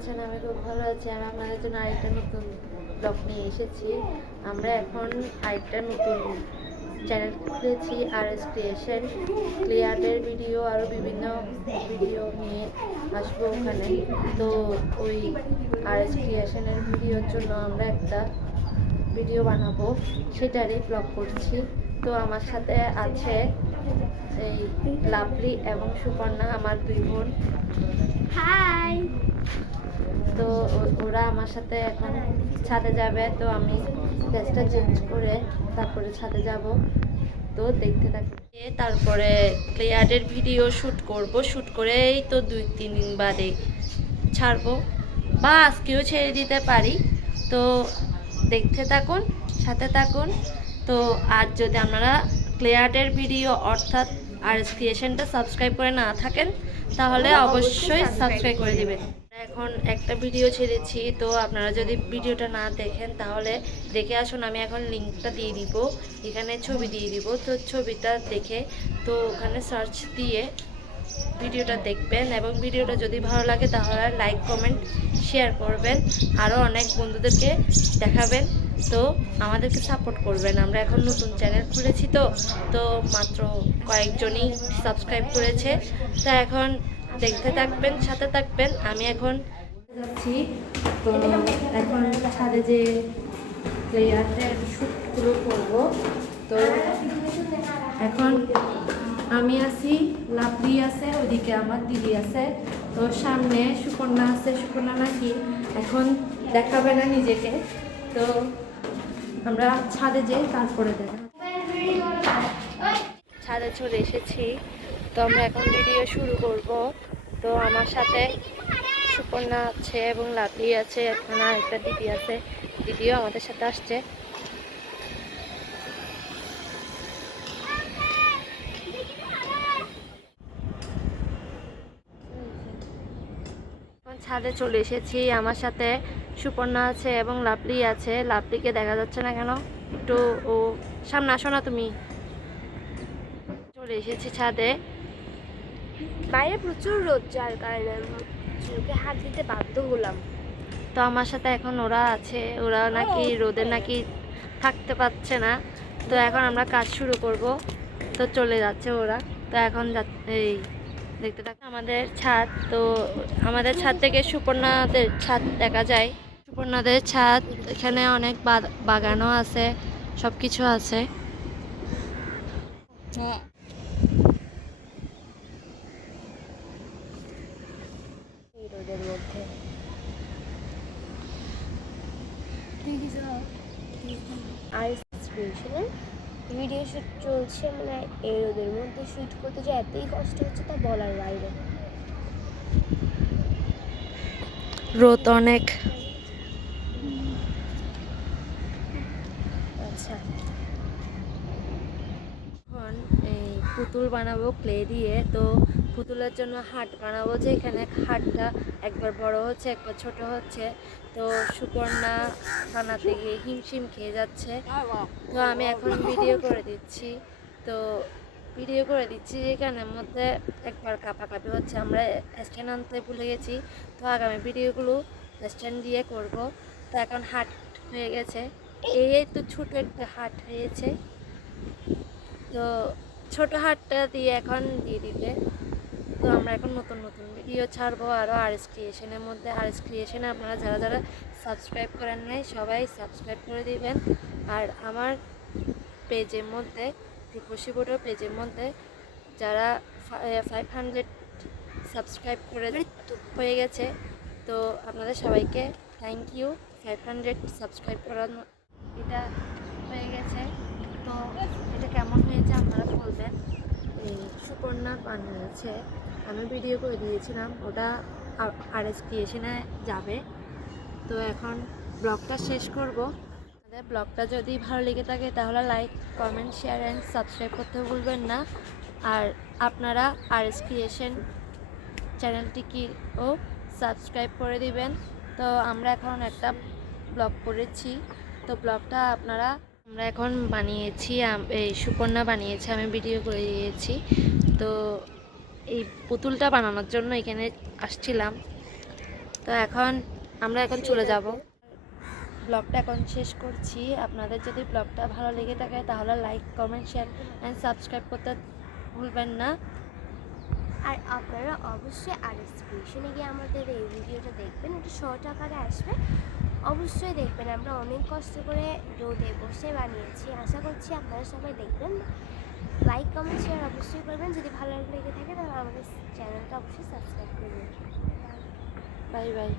আছেন? আমি খুব ভালো আছি। আর আপনাদের জন্য আরেকটা নতুন ব্লগ নিয়ে এসেছি। আমরা এখন আরেকটা নতুন চ্যানেল খুলেছি, RS ক্রিয়েশন। ক্লিয়ারের ভিডিও আরও বিভিন্ন ভিডিও নিয়ে আসবো ওখানে। তো ওই RS ক্রিয়েশনের ভিডিওর জন্য আমরা একটা ভিডিও বানাবো, সেটারই ব্লগ করছি। তো আমার সাথে আছে এই লাভলি এবং সুপর্ণা, আমার দুই বোন। হাই। তো ওরা আমার সাথে এখন ছাদে যাবে। তো আমি ড্রেসটা চেঞ্জ করে তারপরে ছাদে যাব। তো দেখতে থাকি। তারপরে ক্লিয়ারের ভিডিও শ্যুট করব। শ্যুট করেই তো 2-3 দিন বাদে ছাড়বো, বা আজকেও ছেড়ে দিতে পারি। তো দেখতে থাকুন, সাথে থাকুন। তো আর যদি আপনারা ক্লিয়ারের ভিডিও অর্থাৎ RS ক্রিয়েশনটা সাবস্ক্রাইব করে না থাকেন, তাহলে অবশ্যই সাবস্ক্রাইব করে দিবেন। এখন একটা ভিডিও ছেড়েছি, তো আপনারা যদি ভিডিওটা না দেখেন তাহলে দেখে আসুন। আমি এখন লিঙ্কটা দিয়ে দিব, এখানে ছবি দিয়ে দিব। তো ছবিটা দেখে তো ওখানে সার্চ দিয়ে ভিডিওটা দেখবেন, এবং ভিডিওটা যদি ভালো লাগে তাহলে লাইক, কমেন্ট, শেয়ার করবেন, আরও অনেক বন্ধুদেরকে দেখাবেন। তো আমাদেরকে সাপোর্ট করবেন। আমরা এখন নতুন চ্যানেল খুলেছি, তো মাত্র কয়েকজনই সাবস্ক্রাইব করেছে। তা এখন দেখতে থাকবেন, সাথে থাকবেন। আমি এখন যাচ্ছি। তো এখন ছাদে যে প্লেয়ারদের শ্যুটগুলো করবো। তো এখন আমি আছি, লাভলি আছে, ওইদিকে আমার দিদি আছে, তো সামনে সুকন্যা আছে। সুকন্যা নাকি এখন দেখাবে না নিজেকে। তো আমরা ছাদে যাই, তারপরে দেখা। ছাদে চলে এসেছি। তো আমরা এখন ভিডিও শুরু করব। তো আমার সাথে সুকন্যা আছে এবং লাভলি আছে, এখন আরেকটা দিদি আছে, দিদিও আমাদের সাথে আসছে। ছাদে চলে এসেছি, আমার সাথে সুপর্ণা আছে এবং লাভলি আছে। লাভলিকে দেখা যাচ্ছে না কেন, একটু ও সামনে আসো না তুমি। চলে এসেছি ছাদে। বাইরে প্রচুর রোদ, যার কারণে চোখে হাত দিতে বাধ্য হলাম। তো আমার সাথে এখন ওরা আছে, ওরা নাকি রোদে নাকি থাকতে পারছে না। তো এখন আমরা কাজ শুরু করব। তো চলে যাচ্ছে ওরা। তো এখন এই দেখতে থাকি আমাদের ছাদ। তো আমাদের ছাদ থেকে সুপর্ণাদের ছাদ দেখা যায়। সুপর্ণাদের ছাদ, এখানে অনেক বাগানও আছে, সব কিছু আছে। এই রোদের মধ্যে RS ক্রিয়েশনের ভিডিও শ্যুট চলছে, মানে এই রোদের মধ্যে শ্যুট করতে যে এতই কষ্ট হচ্ছে তা বলার বাইরে। রোদ অনেক। আচ্ছা, এখন এই পুতুল বানাবো ক্লে দিয়ে। তো পুতুলের জন্য হাট বানাবো, যে এখানে হাটটা একবার বড় হচ্ছে, একবার ছোট হচ্ছে। তো সুপর্ণা বানাতে গিয়ে হিমশিম খেয়ে যাচ্ছে। তো আমি এখন ভিডিও করে দিচ্ছি। তো ভিডিও করে দিচ্ছি যেখানের মধ্যে একবার কাঁপাকাঁপি হচ্ছে, আমরা স্ট্যান্ড আনতে ভুলে গেছি। তো আগামী ভিডিওগুলো স্ট্যান্ড দিয়ে করব। তো এখন হাট হয়ে গেছে, এই তো ছোট একটা হাট হয়েছে। তো ছোট হাটটা দিয়ে এখন দিয়ে দিবে। তো আমরা এখন নতুন নতুন ভিডিও ছাড়বো আরও RS ক্রিয়েশনের মধ্যে। RS ক্রিয়েশনে আপনারা যারা যারা সাবস্ক্রাইব করেন নাই, সবাই সাবস্ক্রাইব করে দিবেন। আর আমার পেজের মধ্যে, রূপসী বোর্ডের পেজের মধ্যে যারা 500 সাবস্ক্রাইব করে হয়ে গেছে, তো আপনাদের সবাইকে থ্যাংক ইউ। 500 সাবস্ক্রাইব করানো এটা হয়ে গেছে। তো এটা কেমন হয়েছে আপনারা বলবেন। এই সুপর্ণা বানিয়েছে, আমি ভিডিও করে দিয়েছিলাম, ওটা RS ক্রিয়েশনে যাবে। তো এখন ব্লগটা শেষ করব। আমাদের ব্লগটা যদি ভালো লেগে থাকে তাহলে like, comment, share and subscribe করতে ভুলবেন না। আর আপনারা RS ক্রিয়েশন চ্যানেলটিকেও সাবস্ক্রাইব করে দিবেন। তো আমরা এখন একটা ব্লগ করেছি, তো ব্লগটা আমরা এখন বানিয়েছি, এই সুপর্ণা বানিয়েছে, আমি ভিডিও করে দিয়েছি। তো এই পুতুলটা বানানোর জন্য এখানে আসছিলাম। তো এখন আমরা চলে যাব। ব্লগটা এখন শেষ করছি। আপনাদের যদি ব্লগটা ভালো লেগে থাকে তাহলে like, comment, share and subscribe করতে ভুলবেন না। আর আপনারা অবশ্যই আরএস ক্রিয়েশনে গিয়ে আমাদের এই ভিডিওটা দেখবেন, এটা শর্ট আকারে আসবে, অবশ্যই দেখবেন। আমরা অনেক কষ্ট করে রোদে বসে বানিয়েছি, আশা করছি আপনারা সবাই দেখবেন। লাইক, কমেন্ট, শেয়ার অবশ্যই করবেন। যদি ভালো লেগে থাকে তাহলে আমাদের চ্যানেলটা অবশ্যই সাবস্ক্রাইব করবেন। Bye bye.